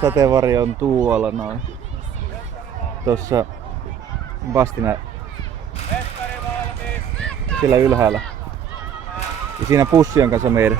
Sateenvarjo on tuolla noin. Tossa Bastina siellä ylhäällä. Ja siinä pussi on kanssa meidän.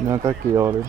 Ne on kaikki Joeli.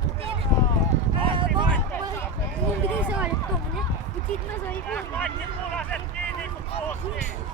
sitten mun piti saada tommonen, mut sit mä sain kuitenkin. Kaikki punaiset kiinni kun puhuttiin.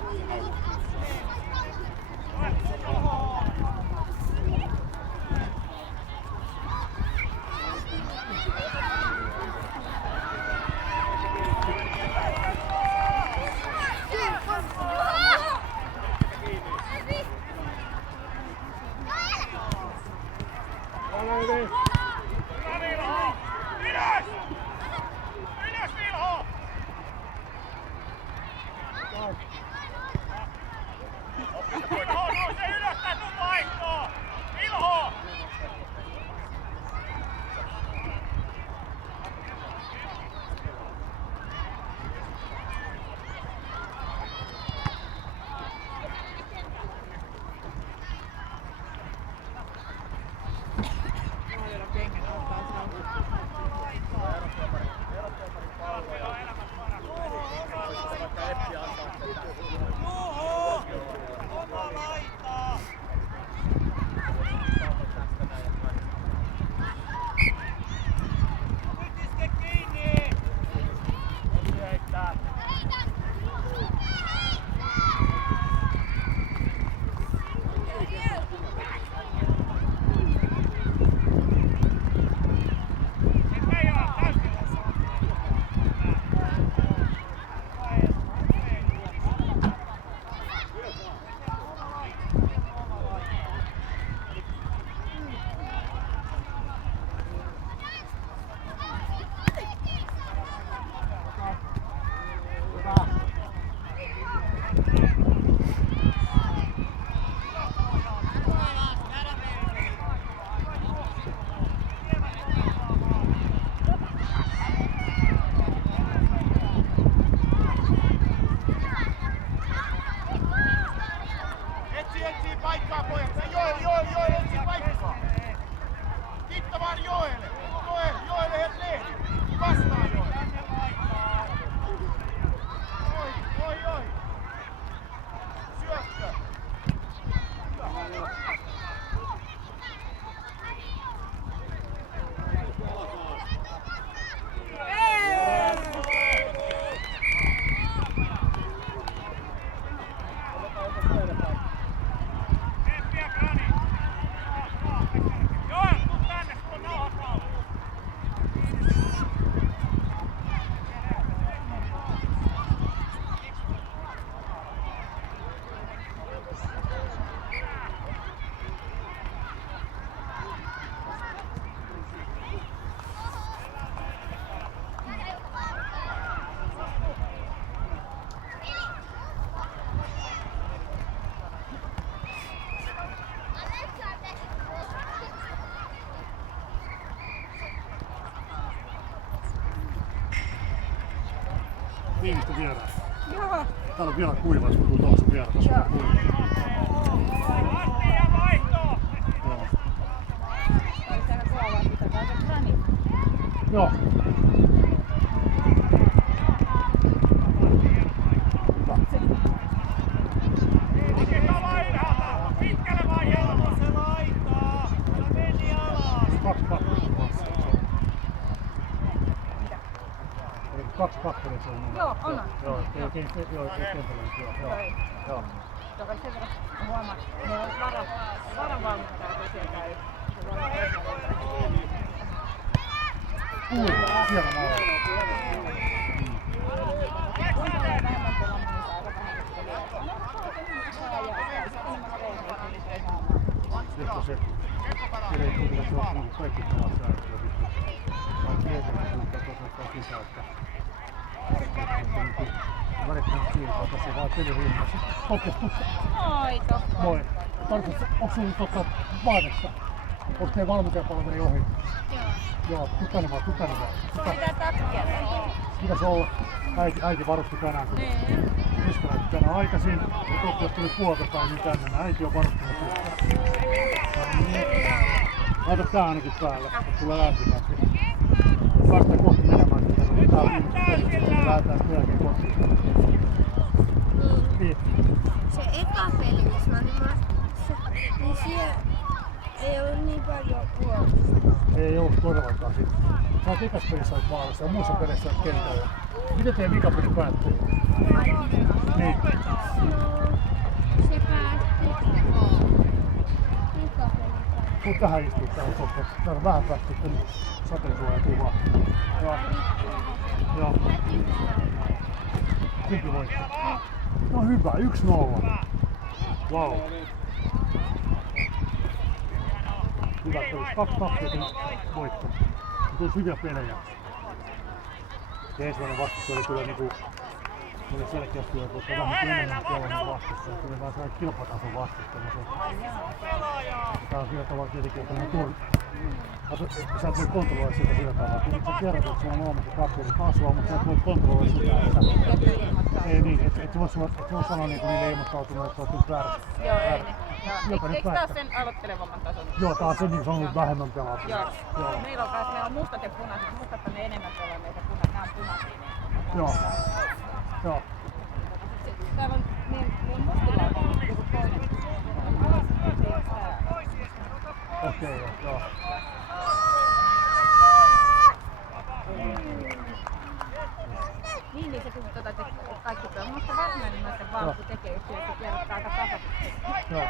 Viimeistä vieraan. Joo. Täällä on vielä kuiva, jos mä tuun toisen vieraan. Tässä on kuiva. Astia vaihtoa! Joo. Oli täällä kuolaa, mitä pääset Rani. Joo. Pitkälle vaan Jelmo se laittaa! Älä meni alas! Kaksi pakkelia se on. Joo, on. Joo, ei kentällä. Joo. Joka sen verran huomaa, ne on varavalmentaja, kun siellä käy. Siellä mä oon. Sitten se ei kuitenkaan ole niin kaikki samat säännöt. Mä oon miettinyt, että tosiaan sisään, että välittänyt siirtoa tässä vaan peliryhmässä. Aito. Moi. Tarkoitus, onko sinulla vaadetta? Onko teidän valmentajapalveli ohi? Joo. Tuu tänne vaan. Sulla pitää takkia. Pitäis olla. Äiti varusti tänään. Iska lähti tänään aikaisin. Totta, jos tuli puolta päin tänne. Äiti on varustanut sitä. Laita tää ainakin päälle, että tulee lämpimästi. Päästään kohti menemään. Lähdetään sen jälkeen kohti. Niin. Se eka peli, missä mä olin matkassa, niin siellä ei ollut niin paljon puolustusta. Ei ollut todellakaan sit. Sä oot ekas pelissä olet maalissa ja muissa peleissä olet kentällä. Miten teidän vikapeli päättyi? Niin. Se päättyi Tuu tähän istuu täällä soppassa. Täällä on vähän päästä sitten sateensuoja kuvaa. Joo. Kumpi voitti? No hyvä, 1-0. Wow. Hyvä, että olisi 2-2 voitto. Tulisi hyviä pelejä. Se ensimmäinen vastus oli kyllä niinku oli selkeästi jo vähän enemmän pelannut vastusta. Se oli vähän sellainen kilpatason vastusta. Tää on sillä tavalla tietenkin, että sä et voi kontrolloida sitä sillä tavalla. Kun sä tiedät, että sulla on olemassa kappeli kasvaa, mutta sä et voi kontrolloida sitä, että ei niin, et sä vois sanoa niinku niille ilmoittautuneille, että oot nyt väärässä. Joo, ei ne. Eikö tää ole sen aloittelevamman tason? Joo, tää on se niin sanonut vähemmän pelata. Joo. Meillä on mustat ja punaiset. Mustat on ne enemmän pelanneet ja punaiset. Nää on punaisia. Joo. Joo. Täällä on niin mustilla on joku toinen. Okei, joo. Niin se kun että kaikki pelaa. Minusta varsinainen noiden valku tekee yksi, että kierrottaa aika tasaisesti. Joo.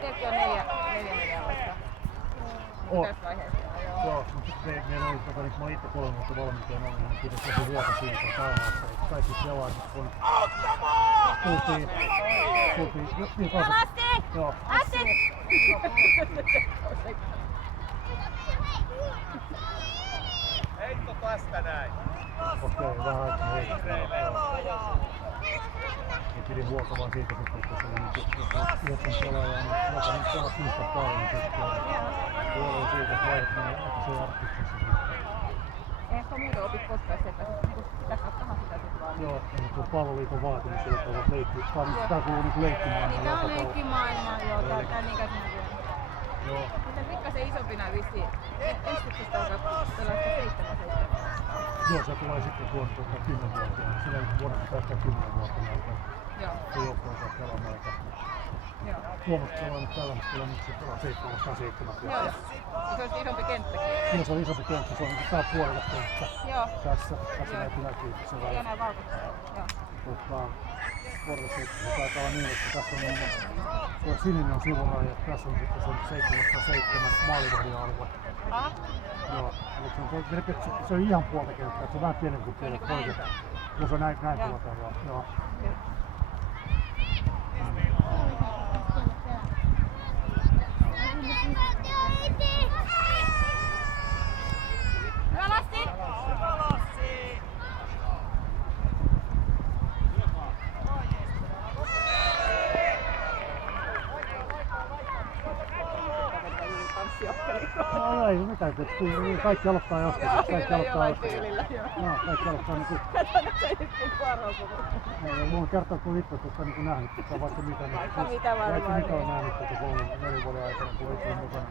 Teekö on 4 vasta? Tässä vaiheessa Joo, mutta meillä oli nyt mä itse 3 vuotta valmistajan ollut, niin pitäisi joku huolta siitä saunassa, että kaikki pelaiset kun tultiin niin kanssa. Joo. Heitto tästä näin. Okei, vähän aikaa heittää. Ja pidin huolta vaan siitä, että se oli nyt 9 pelaajaa, niin joka nyt pelasi yhtä paljon, niin sitten huolella siitä, että vaihdot meni aika se arkistuksessa. Eihän sitä muuten opi koskaan se, että pitää katsomaan sitä sit vaan. Joo, mutta tuo palloliiton vaatimus, että voit leikkiä. Tää kuuluu niinku leikkimaailmaan. Niin tää on leikkimaailmaa, joo, tää on ikäisenä vielä. Joo. Mutta pikkasen isompina vissiin. Ensiksi alkaa pelata 7-7. Joo, se tulee sitten vuonna 10 vuotta. Sillä vuonna tästä 10 vuotta näyttää. Joo. Se joukko on saa pelaamaan. Joo. Tuomas pelaa nyt tällä hetkellä, nyt se pelaa 7 Joo. Ja se olisi isompi kenttäkin. Siinä se on isompi kenttä, se on niin tää puolella kenttä. Joo. Tässä näkyy se Ei välissä. enää valkoista. Joo. Porrassa taitaa olla niin, että tässä on tuo sininen on sivuna ja tässä on sitten se 7-7 maalivahdin alue. Joo, mutta se on ihan puolta kenttää, se on vähän pienempi kuin teille toiset. Jos on näin pelataan, joo. Hyvä Lassi! No ei mitään, että kaikki aloittaa joskus. Kaikki aloittaa joskus. Joo, kaikki aloittaa niinku... Katsotaan, että se ei sitten varautunut. Mulla on kertaa kun itse tuossa niinku nähnyt, että vaikka mitä varmaan. vaikka mitä on nähnyt tuossa 4 vuoden aikana, kun itse on mukana.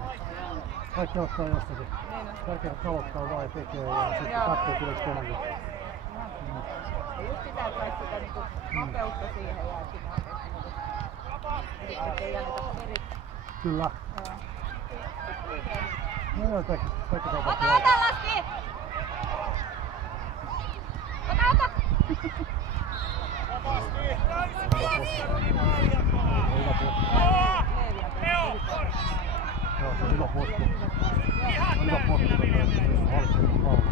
Kaikki aloittaa jostakin. Tärkeää, että aloittaa vaan ja tekee ja sitten katsoo tuleeko toinen. Just sitä, että saisi sitä niinku nopeutta siihen ja että ei anneta eri. Kyllä. No joo, kaikki tapahtuu. Ota Lassi! Ota! Joo, se on hyvä postu. Hyvä postu. Hallitsemaan palloa.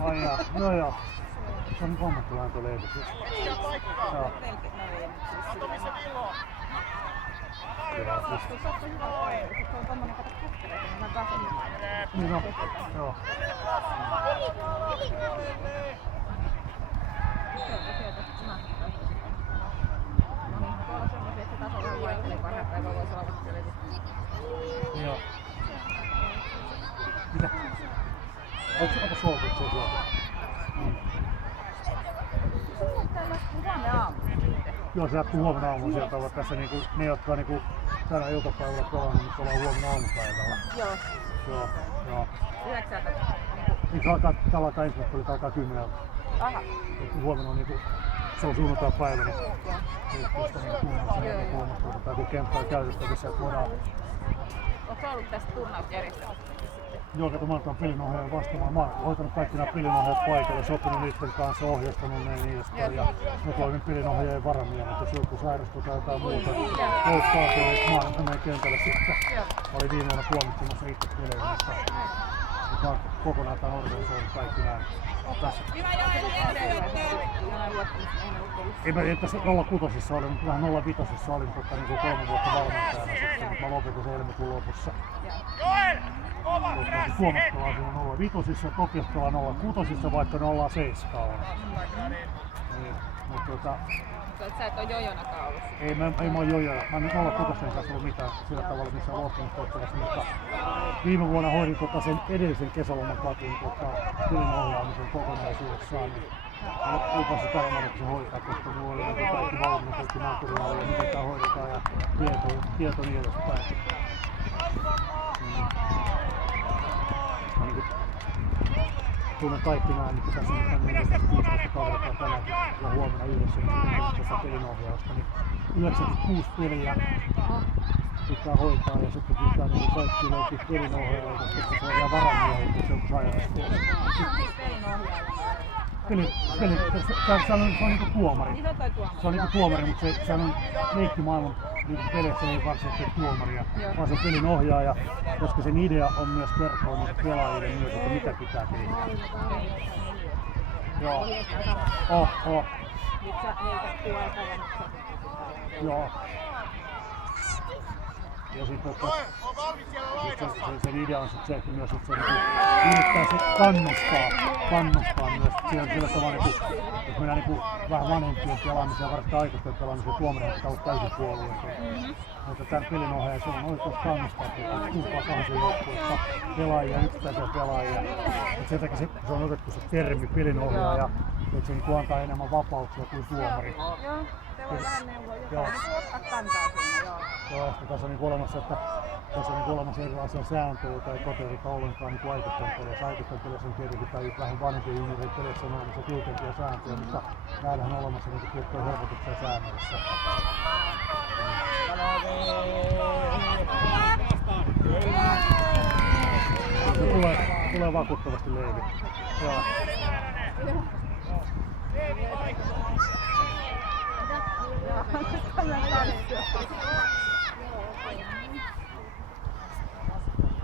Ai jaa, joo. Se on ammattilainen tuo leivä. Joo. Niin on, joo. Joo. Mitä? Ota suolta, se on suolta. Joo, se jatkuu huomenna aamulla sieltä ovat tässä niinku, ne jotka niinku tänä iltapäivällä pelannut, niin ollaan huomenna aamupäivällä. Joo. Joo. 9. Niin se alkaa, täällä alkaa ensimmäistä, oli alkaa 10. Aha. Huomenna on niinku se on sunnuntai-päivä, niin just niin kuunnassa tai kun kenttä on käytettävissä, että voidaan. Onko ollut tästä turnausjärjestelmästä? Joo, kato, mä oon pelinohjaajan vastaamaan. Mä oon hoitanut kaikki nämä pelinohjaajat paikalle, sopinut niiden kanssa, ohjastanut ne niin edespäin. Ja mä toimin pelinohjaajien varamiehen, että jos joku sairastuu tai jotain muuta loukkaantuu, niin mä oon menee kentälle sitten. Mä olin viime vuonna tuomitsemassa itse pelejä, mutta mä oon kokonaan tämän organisoinut kaikki näin. Tässä. Ei mä tässä 06 olin, mutta vähän 05 olin niin 3 vuotta valmentajana sitten, mutta mä lopetin sen helmikuun lopussa. Tuomattavaa on 05, Tokiostava 06, vaikka 07 on. Niin, mutta Sä et oo jojonakaan ollut. ei mä oon jojona. Mä en 06 kanssa ollut mitään sillä tavalla missään luottamustoittavassa, mutta viime vuonna hoidin sen edellisen kesäloman katin pelin ohjaamisen kokonaisuudessaan. Lupasin tällä että se hoitaa, koska mulla oli kaikki valmiina, kaikki materiaalia ja miten tää hoidetaan ja tieto niin edespäin. Tunnen kaikki nämä, mitä tässä on 14-16 kaveria tänään ja huomenna yhdessä tässä pelinohjausta. Niin 96 peliä pitää hoitaa ja sitten pitää niin kaikki löytyy pelinohjaajia, koska se on vielä varamiehiä, kun se on sairastuolella. Se on niinku tuomari. Se on niinku tuomari, mutta se on leikkimaailman peleissä ei varsinaisesti tuomaria, vaan se pelin ohjaaja, koska sen idea on myös kertoa niille pelaajille myös, että mitä pitää tehdä. Joo. Joo. Ja sitten sen idea on sit se, että myös että se yrittää se kannustaa myös sillä tavalla, että jos mennään niinku vähän vanhempien pelaamiseen ja varsinkin aikuisten pelaamiseen, tuomarina pitää olla täysin puolueeton. Mutta tämän pelin ohjaaja se on oikeus kannustaa kumpaa tahansa joukkueessa pelaajia, yksittäisiä pelaajia. Et sen takia se on otettu se termi pelinohjaaja, että se niinku antaa enemmän vapauksia kuin tuomari. Se voi vähän neuvoa jotain, ottaa kantaa siinä, joo. Että tässä on niinku olemassa, että tässä on olemassa erilaisia sääntöjä, joita ei toteuteta ollenkaan niin aikuisten peleissä. Aikuisten peleissä on tietenkin tai vähän vanhempien junioreiden peleissä on olemassa tiukempia sääntöjä, mutta näillähän on olemassa niin tiettyjä helpotuksia säännöissä. Se tulee vakuuttavasti Leivi. Joo.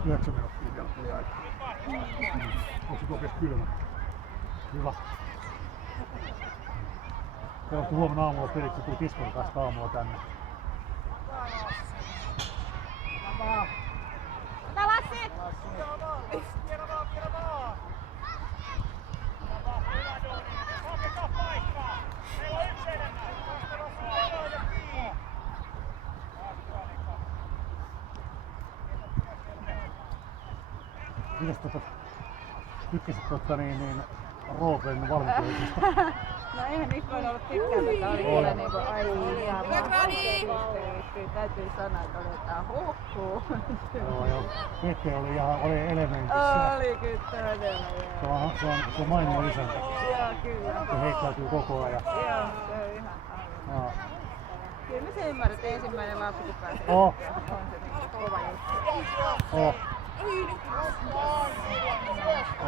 9 minuuttia vielä tuli aikaa. Onko se kokes kylmä? Hyvä. Pelattu huomenna aamulla pelit, se tuli Tiskon kanssa aamulla tänne. Ota Lassi! Mitäs tykkäsit Roopen valmistamisesta? No eihän niistä voinut olla pitkään, mutta oli kyllä niinku aivan täytyy sanoa, että oli jotain huhhuh. Joo. Pekka oli elementissä. Oli kyllä todella. Se on mainio isäntä. Joo, kyllä. Se heittäytyy koko ajan. Joo, se on ihan aivan. Kyllä me se ymmärrät, että ensimmäinen lapsi kun pääsee. On se niinku kova juttu.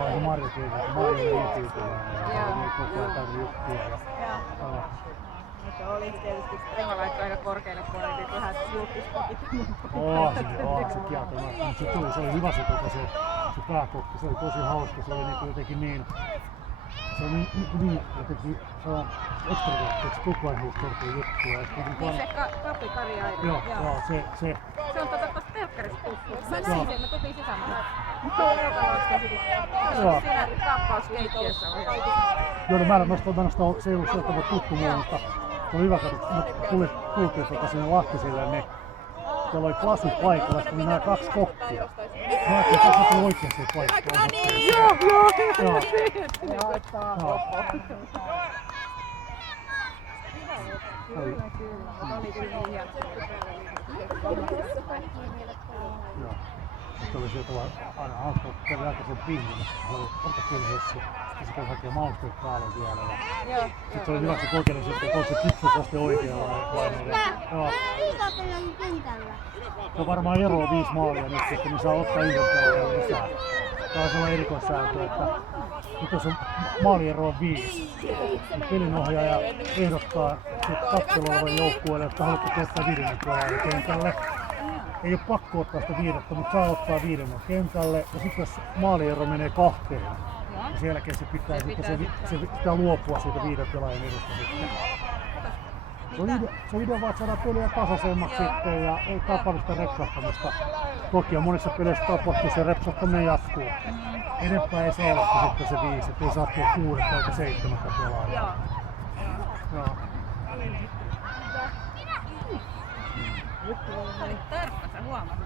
Se Marja liityytymään ja oli koko ajan täytyy juttuja. Mutta oli tietysti Rima laittoi aika korkealle, kun oli vähän julkispakit. Se kieltämättä. Se oli hyvä se pääkokki, se oli tosi hauska, se oli jotenkin niin. Se on niin jotenkin, se on extrovertiksi kukaan kertoo juttuja. Niin se Kappi Kari Aina. Joo, se. Se on tossa telkkarissa tuttu. Mä näin sen, mä tulin sisään. Joo. Siinä kaappauskeittiössä oli. Joo, mä en se ei ollut sieltä tavalla tuttu mulle, mutta se on hyvä, kun tultiin sinne Lahtisille, niin siellä oli lasit paikalla, sitten nämä 2 kokkia. Mä ajattelin, että tässä on oikeasti paikkaa. Joo. Kyllä. Oli kyllä niin hieno. Joo. Sitten oli sieltä aina hauska, että kävi aikaisen pihmin. Ota kyllä hessi. se kanssa hakea mausteet päälle vielä. Joo. Sitten se oli hyvä, että se kokeili sitten, että onko se kipsusaste oikealla vai niin. Se on varmaan eroa 5 maalia nyt sitten, niin saa ottaa yhden pelaajan lisää. Tämä on sellainen erikoissääntö, että nyt jos on maaliero on 5, niin pelinohjaaja ehdottaa tappelulla olevan joukkueelle, että haluatte ottaa 5. pelaajan kentälle. Ei ole pakko ottaa sitä 5, mutta saa ottaa 5 kentälle. Ja sitten jos maaliero menee 2, niin sen jälkeen se pitää luopua siitä 5 pelaajan edusta sitten. Se on idea vaan, että saadaan peliä tasaisemmaksi sitten ja ei tapahdu sitä repsahtamista. Toki on monissa peleissä tapahtuu, se repsahtaminen jatkuu. Enempää ei saa olla sitten se 5, ettei saa tulla 6 tai 7 pelaajaa. Joo. Nyt oli tarkka, sä huomaat.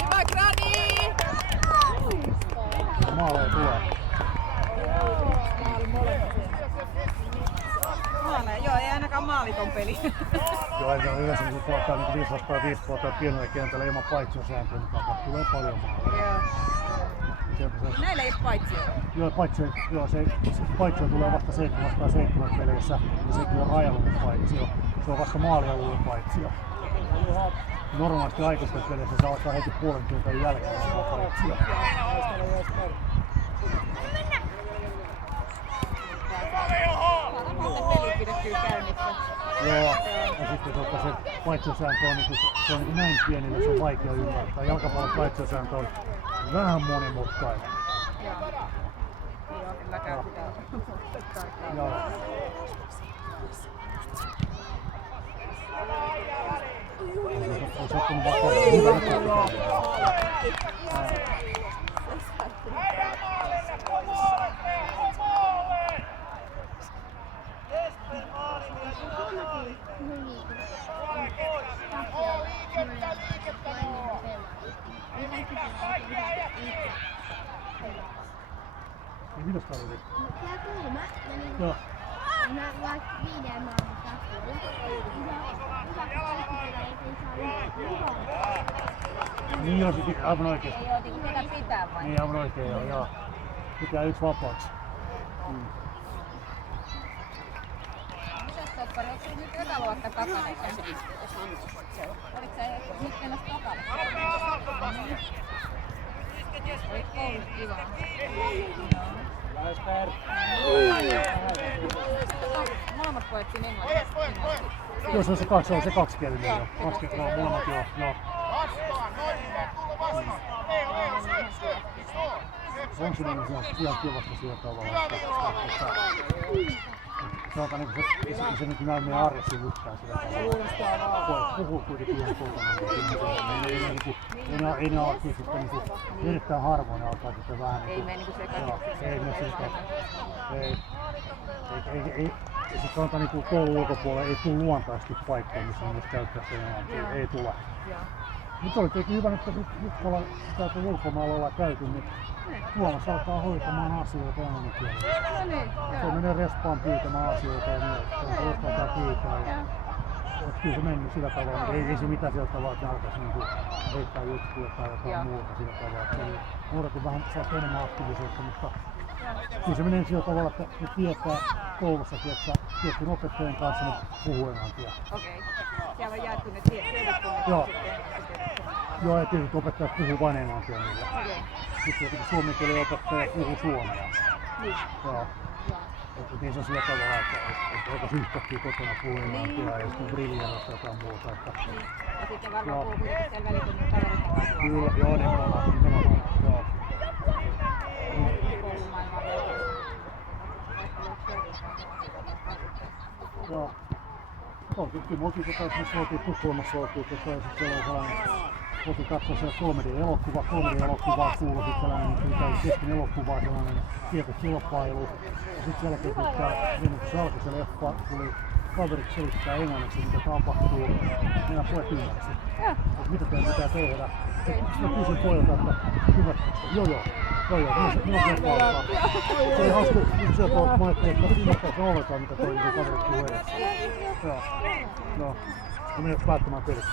Hyvä Grani! Maaleja tulee. Maaleja, joo, ei ainakaan maaliton peli. Joo, ei se ole yleensä, kun pelataan niin 5 vastaan 5 pelataan pienellä kentällä ilman paitsiosääntöä, niin tulee paljon maaleja. Näillä ei ole paitsio. Joo, paitsio tulee vasta 7 vastaan 7 peleissä, ja sekin on rajallinen paitsio. Se on vasta maalialueen paitsio. Normaalisti aikuisten peleissä se alkaa heti puolen kentän jälkeen se paitsio. Peli pidettyy käynnissä. Joo, ja sitten se paitsiosääntö on, se on näin pienille, se on vaikea ymmärtää. Jalkapallon paitsiosääntö on vähän monimutkainen. Joo, kyllä käy sitä. Joo. On sattunut vaikka hyvä. Mitäs tarvitsit? Tää kuuma ja niinku Joo. mä vaikka 5 maalin tasolla. Niin joo, se aivan oikeesti. Ei oo niinku sitä pitää vai? Niin aivan oikein joo. Pitää yksi vapaaksi. Mitäs toppari, onko nyt etäluokka takana? Oliko sä nyt mennä takana? Olit koulussa kivaa. Molemmat koettiin englanniksi. Joo, se on se kaksikielinen joo. Molemmat joo. On se niin ihan kivasta sillä tavalla, että sanotaan niin se nyt näin meidän arjessa juttaa sillä tavalla. Puhuu kuitenkin ihan kokonaan. Ei ne alkaa sitten erittäin harvoin alkaa sitten vähän ei mene niinku sekaisin. Ei mene sekaisin. Sitten sanotaan niin koulun ulkopuolella ei tule luontaisesti paikkoja, missä on myös käyttää sen englantia. Ei tule. Nyt oli tietenkin hyvä, että nyt kun ollaan täältä ulkomailla ollaan käyty, niin Suomessa alkaa hoitamaan asioita englanninkielellä. Se menee respaan pyytämään asioita ja myötä. Respaan pyytää. Kyllä se mennyt sillä tavalla. Ei se mitään sillä tavalla, että ne alkaisi niinku heittää juttuja tai jotain muuta sillä tavalla. Nuoret vähän saa enemmän aktiivisuutta, mutta kyllä se menee sillä tavalla, että ne tietää koulussakin, että tiettyjen opettajien kanssa ne puhuu englantia. Okei. Siellä on jaettu ne tiedot, kun Joo. Joo, ja tietysti opettajat puhuu vain englantia niillä. Sitten suomen kielen opettaja puhuu suomea. Niin. Joo. Niin se on sillä tavalla, että oltaisi yhtäkkiä kotona puhuu englantia ja sitten brillianosta jotain muuta. Ja sitten varmaan puhuu kuitenkin siellä välitunnilla kaverin kanssa. Kyllä, joo, nimenomaan. Joo. Koulumaailmaa Joo. Kyllä mulkin esimerkiksi oltiin Tukholmassa oltiin, että siellä on sellainen, voisin katsoa siellä 3D-elokuva. 3D-elokuvaa kuului sitten sellainen, kesken elokuvaa sellainen tietokilpailu. Ja sitten sen jälkeen, kun se alkoi se leffa, tuli kaveriksi selittää englanniksi, mitä tapahtuu. Meidän pojat ymmärsivät. Mitä teidän pitää tehdä. Sitten mä kysyin pojalta, että ymmärrätkö? Joo. Joo, minä alkaa. Se oli hauska, kun syö tuolta monet, että ymmärtää sen ollenkaan, mitä toi kaverit puhuu edessä. Joo. No. Ja menet päättämään pelistä.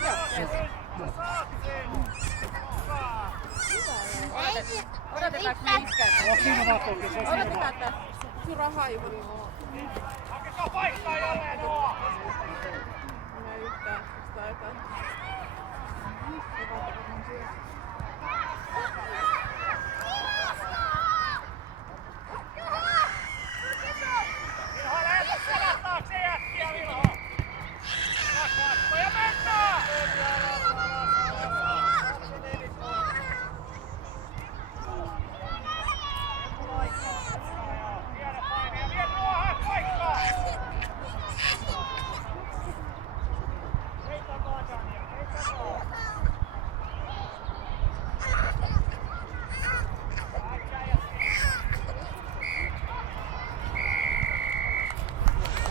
Odotetaanko me iskää? Siinä vaan toki, se on siinä vaan. Odotetaan, että sun rahaa juuri on. Hakekaa paikkaa jälleen!